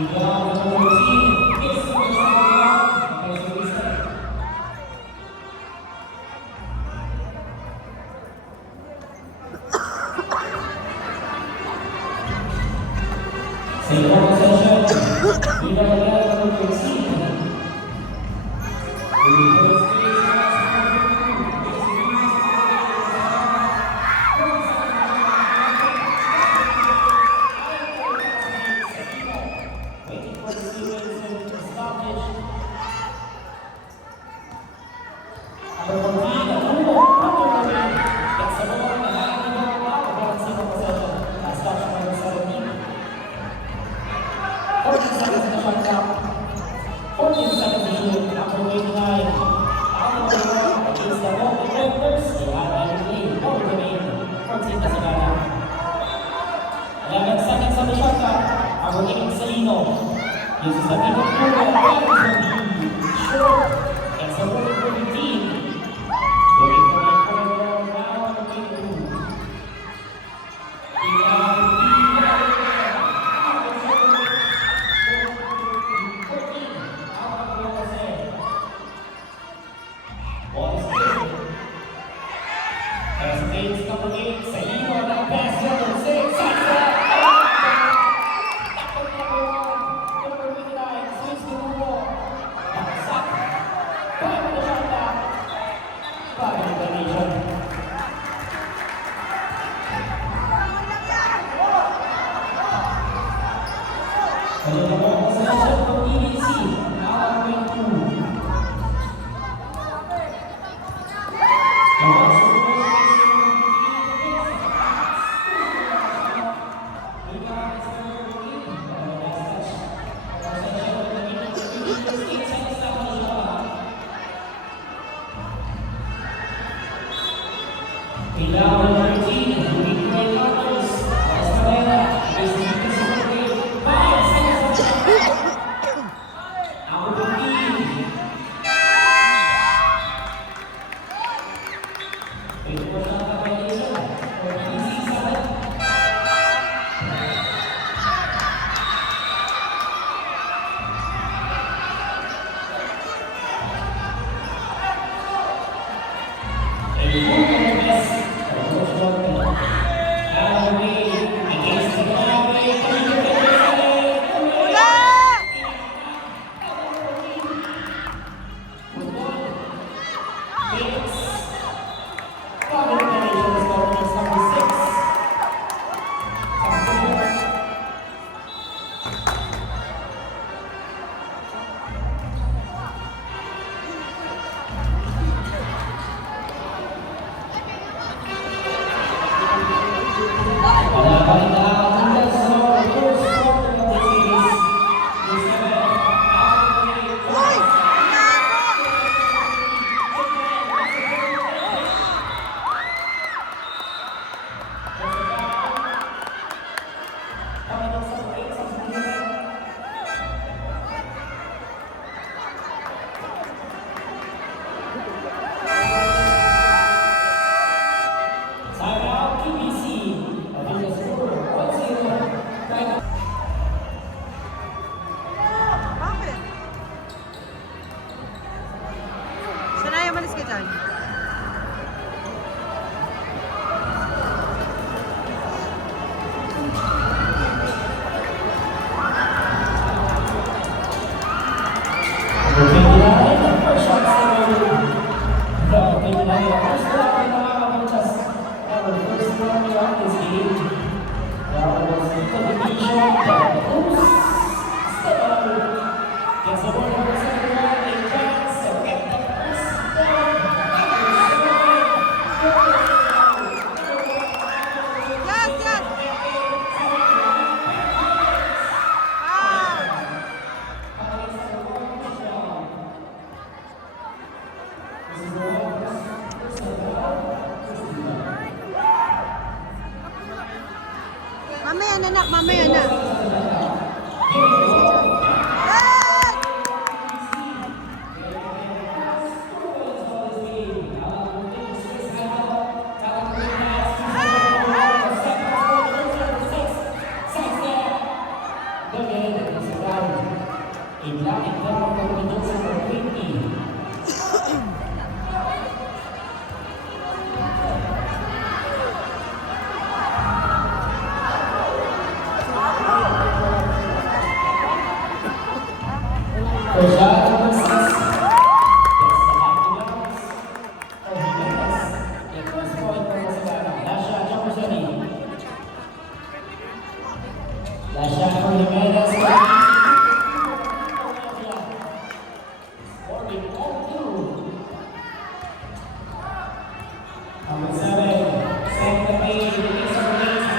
Sa ibang session, pinagalaman ng vaccine. Waiting for the sequence to establish. Number 14, Akumo, Akumo, gets the ball and the ball out of single possession. Last touch number 17. 14 seconds in the shot clock. 14 seconds to shoot. Number 89. Out of the ball against the ball. The Gophers, they have a lead. Over the main from Team Tasagana. 11 seconds on the shot clock. Number 8, Salino. Uses the middle corner. Short. Gets the ball for the team. Looking for the corner. Now on the wing. Hesitates number 8, Salino, now pass number 6, Saxa! Tackle number 1, number 59, swings to the wall. Baksak. 5 on the shot clock. 5 in the nation. Kalulungan sa nation from EDC, now on wing 2. Kailangan ng routine, moving right numbers. Para sa kanila, basically kasi mga kayo, 5 seconds on the shot. Number 15. Wait for shot na violation. For PDC 7. Mamaya na nak, mamaya na. Go ahead, A black and brown combination for 20. First shot, number 6. Gets the lucky bounce for Jimenez. The first point for Masagana. Last shot, number 7. Last shot for Jimenez. Scoring all two. Number 7. Set the page. Release the release.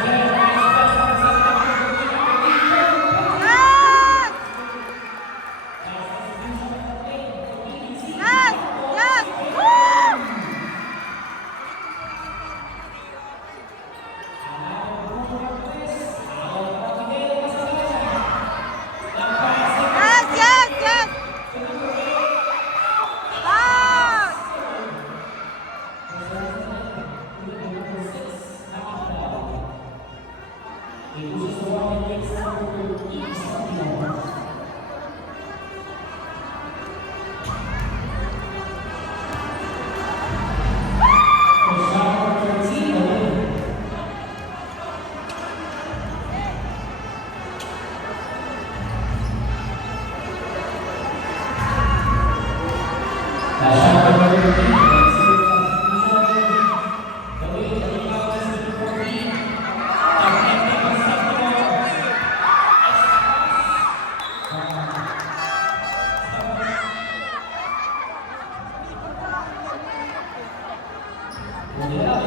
Again,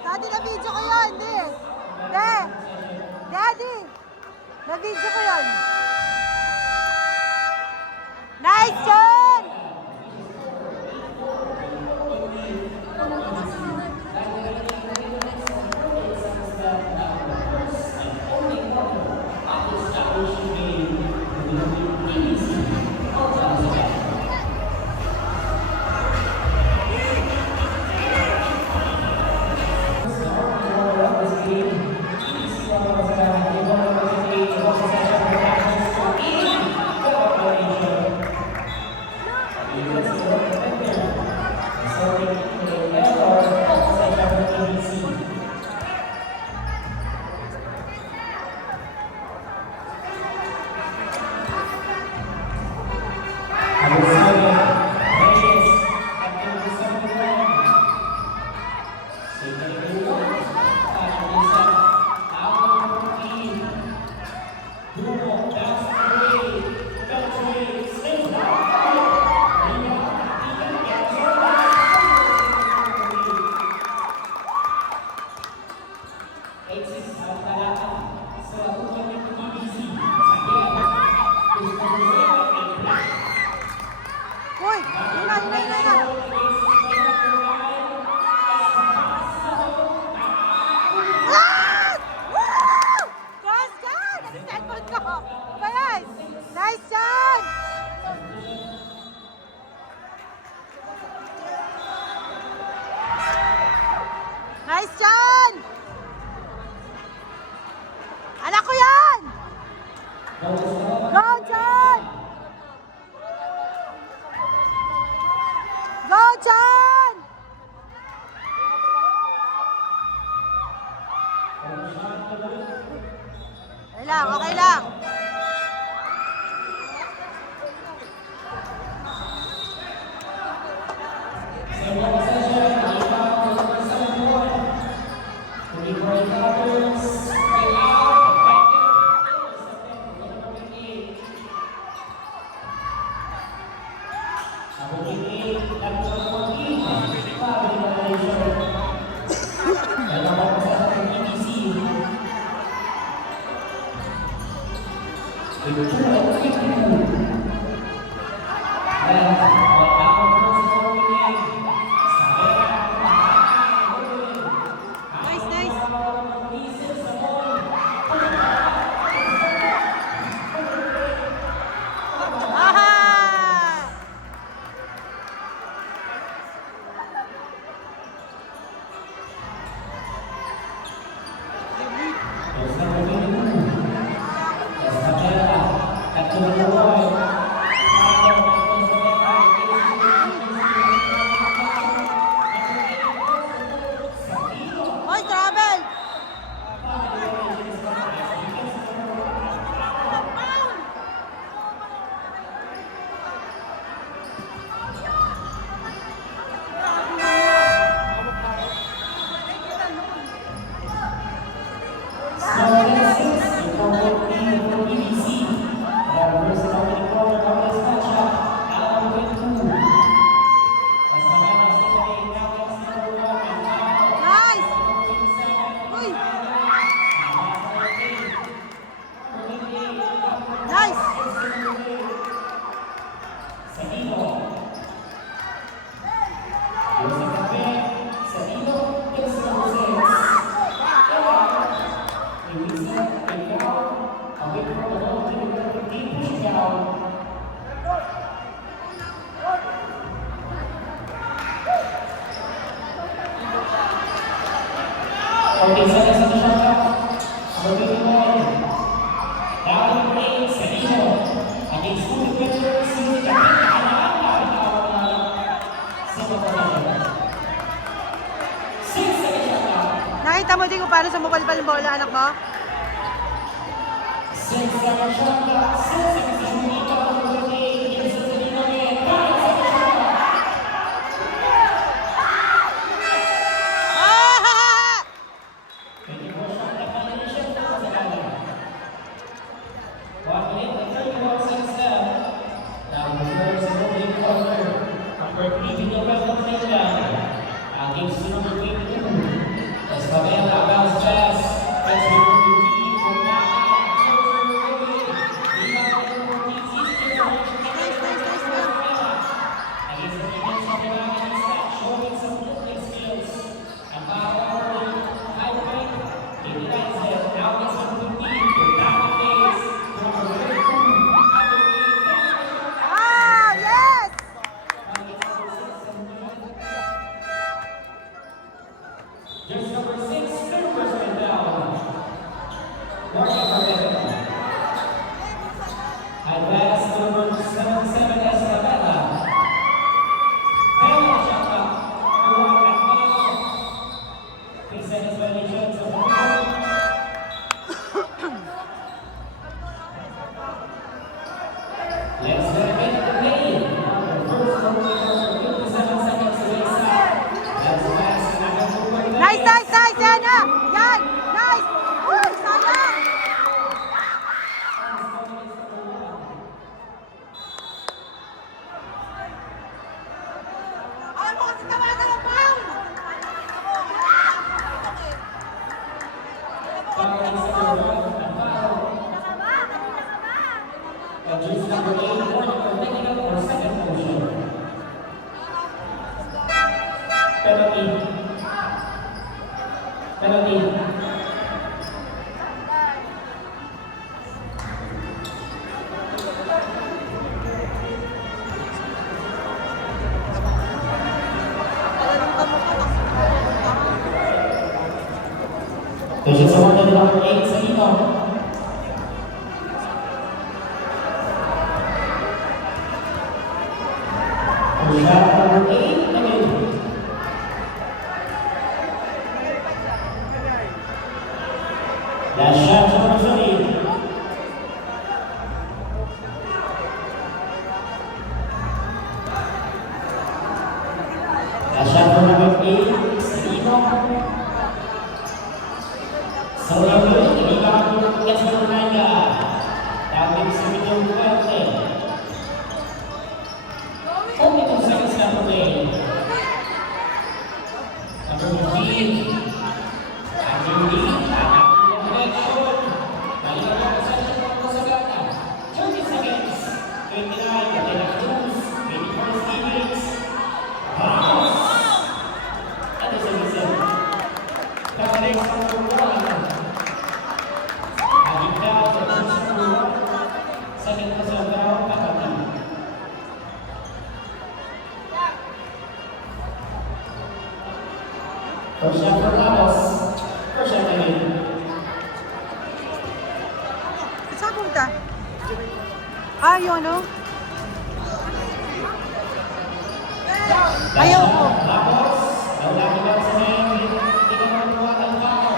Daddy, na-video ko yun, di. Daddy, na-video ko yun. Nice, John! Booking 8, number 14, Fabi Malaysia. Dalawang pasasa ng EBC. Ito ang 22. Nice, nice. Aha! Hoy, travel! Nice! Uy! Nice! Okay, second submission back. Number 21. Down grade, Sanino. Against two defenders, Suzy Kapit. Six seconds shot clock. Nakita mo din kung paano sumupalpal yung bola, anak mo? 6 seconds shot clock. 6 seconds to shoot. Ikaw ang number 28. Here's the Sanino again. 5 seconds shot clock. Ah! 24 shot clock violation for Sagana. 1 minute and 31 seconds left. Now reserves in opening quarter. Number 3, Miguel Beltrán against number 22. Escabella bounce pass. That's number 15 from Ah, yes! Just number 6, third person down. Martin Carrera. High pass number 77, Escabella. Penalty shot clock. Juan Acmao. 3 seconds violation. So, let's get the play. First number 57 seconds away side. That's pass. Nice, nice, nice! Yan na! Yan! Nice! Uy, sayang! Ayaw mo kasi tawagan ng pang! Just number 8, warning for picking up for second motion. Penalty. Penalty. There's just a warning number 8, Sanino. Shot number 8, again. That shot number 3. That shot number 8, Sanino. So number 8, Ikaw, gets number 9 guy. That makes him a 12. Only First shot for Ramos. First shot again. Saan punta? Ah, yun, no? Ayaw ko. Ramos. Lalaki ba sa ngayon? Hindi ka magawa ng foul.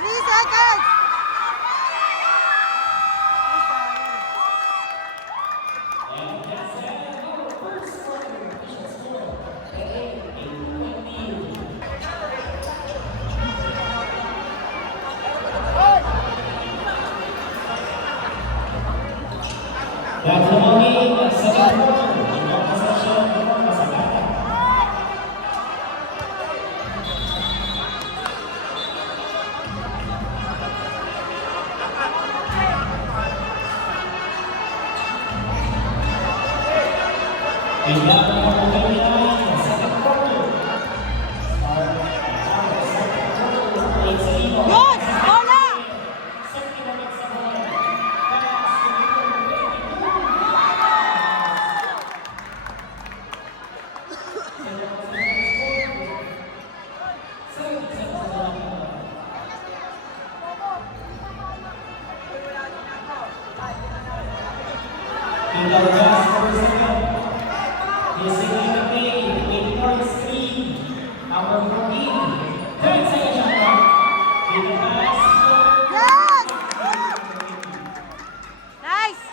Three seconds! That's the only second quarter. In your possession, Pasagana. In that number 29, second quarter. It's a lead. Yun! Bola! In the last 4 seconds, the single made 8 points lead. Number 14, 10 seconds shot clock. In the last Yes! Nice!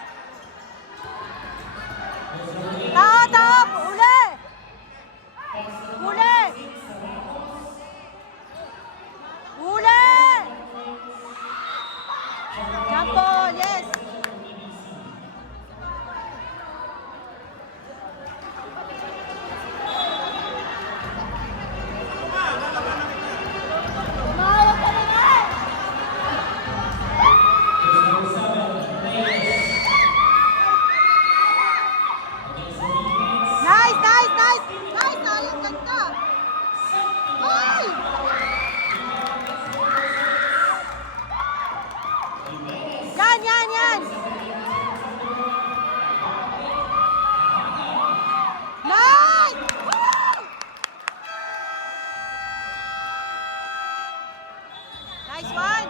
Tao, tao! Uli! Uli! Uli! Jump ball, yes! number 7, Reyes. Against the defense. Nice, nice, nice! Nice, sayang ganda! Ay! Yan, yan, yan! Nice! Woo! Nice one!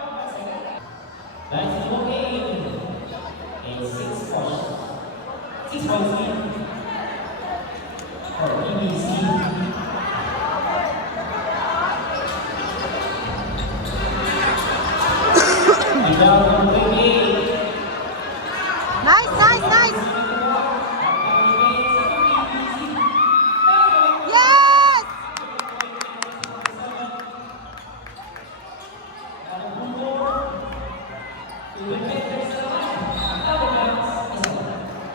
That's the whole game. In 6 points. 6 points lead. For EBC. Rebound number 28. Nice, nice, nice! Yes!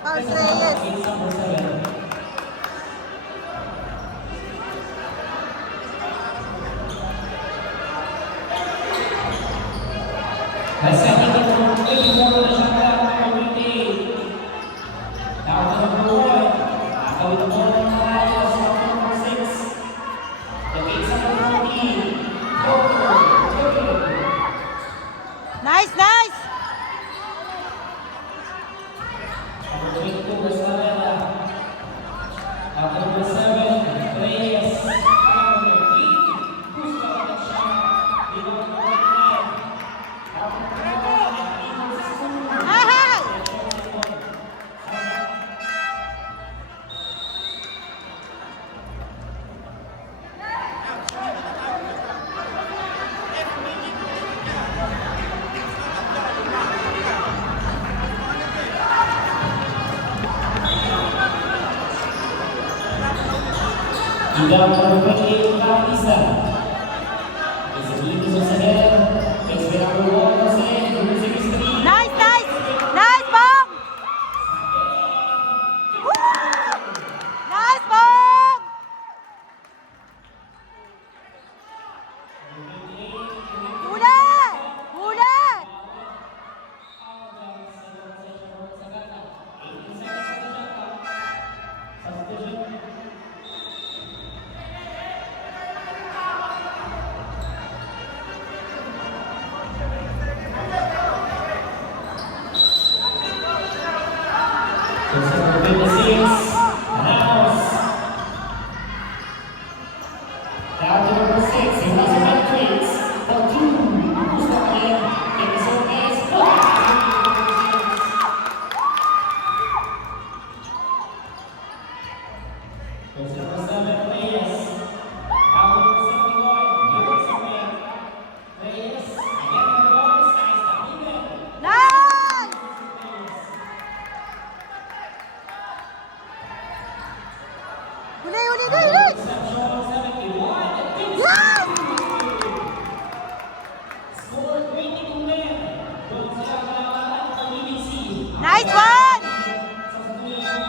Carlos Reyes. That's second number 24 na shot clock, number 28. Now to number 1. After with the ball on the line, that's number 6. The base number 14. Nice, nice! Number 22 was Lavella. After number 7, Reyes. Number 8, who's got the shot? Rebound number 9. Hey! Rebound number 28, Bautista. It's a lead to Sagana. It's the number 1 Jose, number 63. Nice, nice! Nice, Bong! Woo! Nice, Bong! Huli! Huli! Substitution There's number 56, Ramos. Down to number 6, Elizabeth Tricks. For 2, gusto ka rin. Edison S. There's number 7, Reyes. Down to number 71, Lewis Smith. Reyes, again number 1, Skies Davigan. Nice! Huli, huli, huli, huli! Exceptional 71. Yes! Score 22 men. Doon sila kalalaman sa BBC. Nice one! Sa tuloy.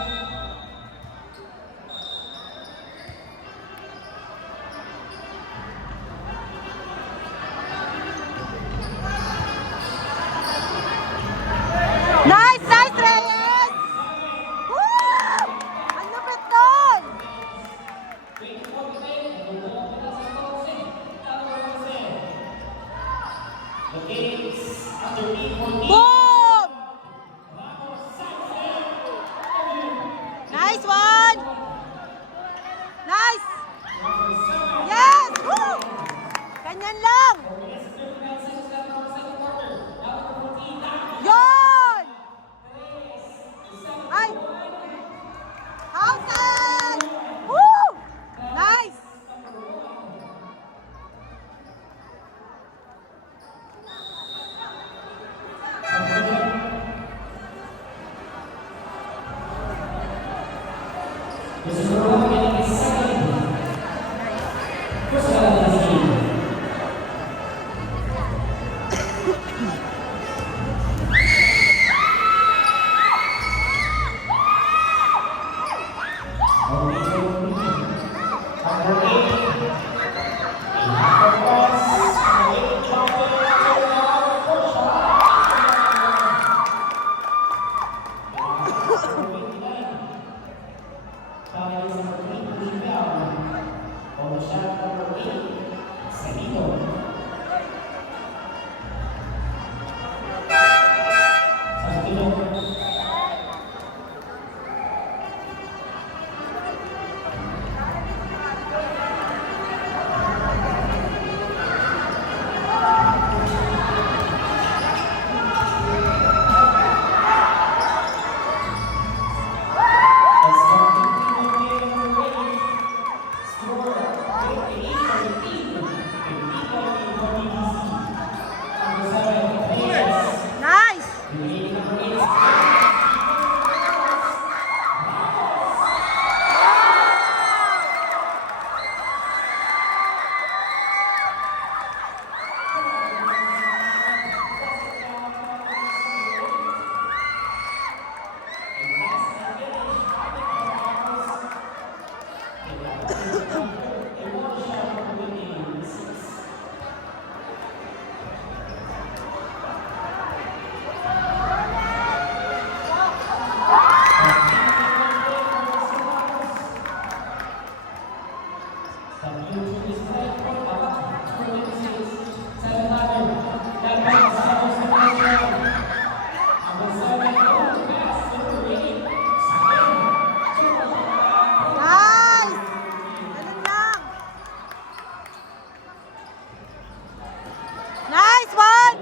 Nice, nice, Reyes! Woo! Ang lupit doon! 24 men. Doon sila sa 14. Number 14. The games after 8-14. Boom! Ramos, Sanchez. Nice one! Nice! Number 7. Yes! Woo! Ganyan lang! Yes, 39 seconds left on the second quarter. Number 14, Davigan. Yon! Reyes, Ay! Housen! Woo! Nice! This is the one getting his second. First goal of this game. Number 8. A half a cross. Number 8, Chocolate. First shot. Number 29. Kaya sa number 8, pushing down. On the shot number 8, Sanito. Sanito. Let's start the game number 8. Score 58-17. 50-14 for BBC. Number 7, Reyes. Nice! Remaining number 8 is Nice! Ganun lang! Nice one!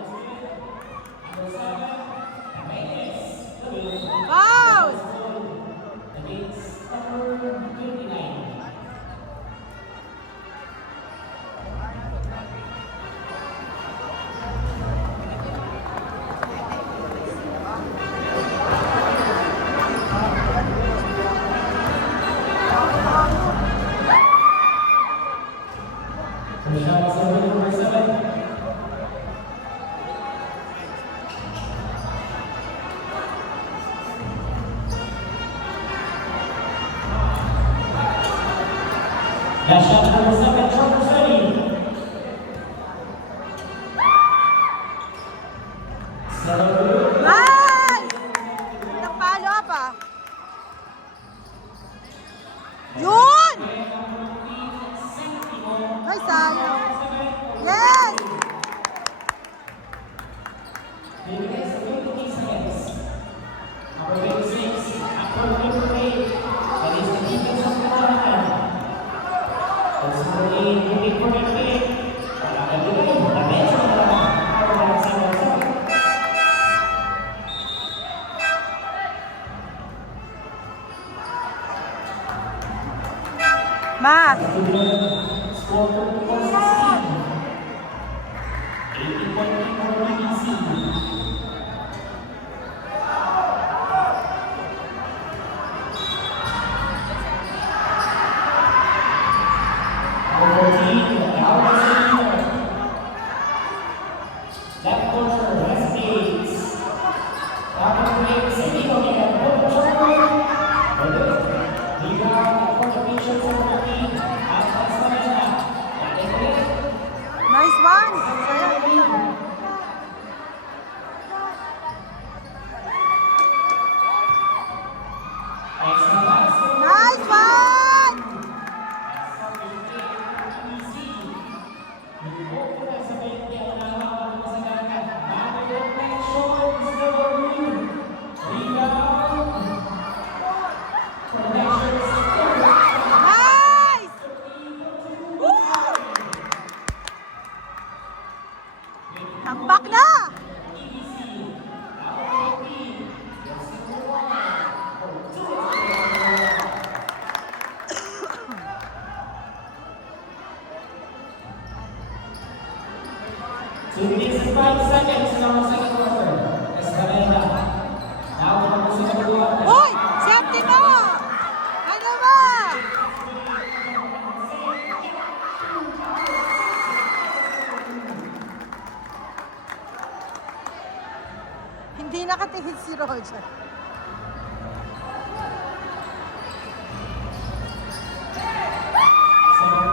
Foul! Last shot number 7, Trevor Sutty. Nice! Ang follow up ah. Yun! Ay, sayang. Yes! Number 26, Ma. Score 34-16. 18-point for BBC. Number 14, Alba Senior. Left corner, West Gates. Tapos break, Seguido niya, Bobo Chocolate. Rebound, contribution for the team. At Estamena. Nice one. Saya. Extra pass. Nice one. Nice. Woo! Tambak na. Two minutes and 5 seconds in our second quarter. Estamena. Now, tapos sa kedua. Uy, safety mo. Ano ba? Hindi nakatingin si Roger. Second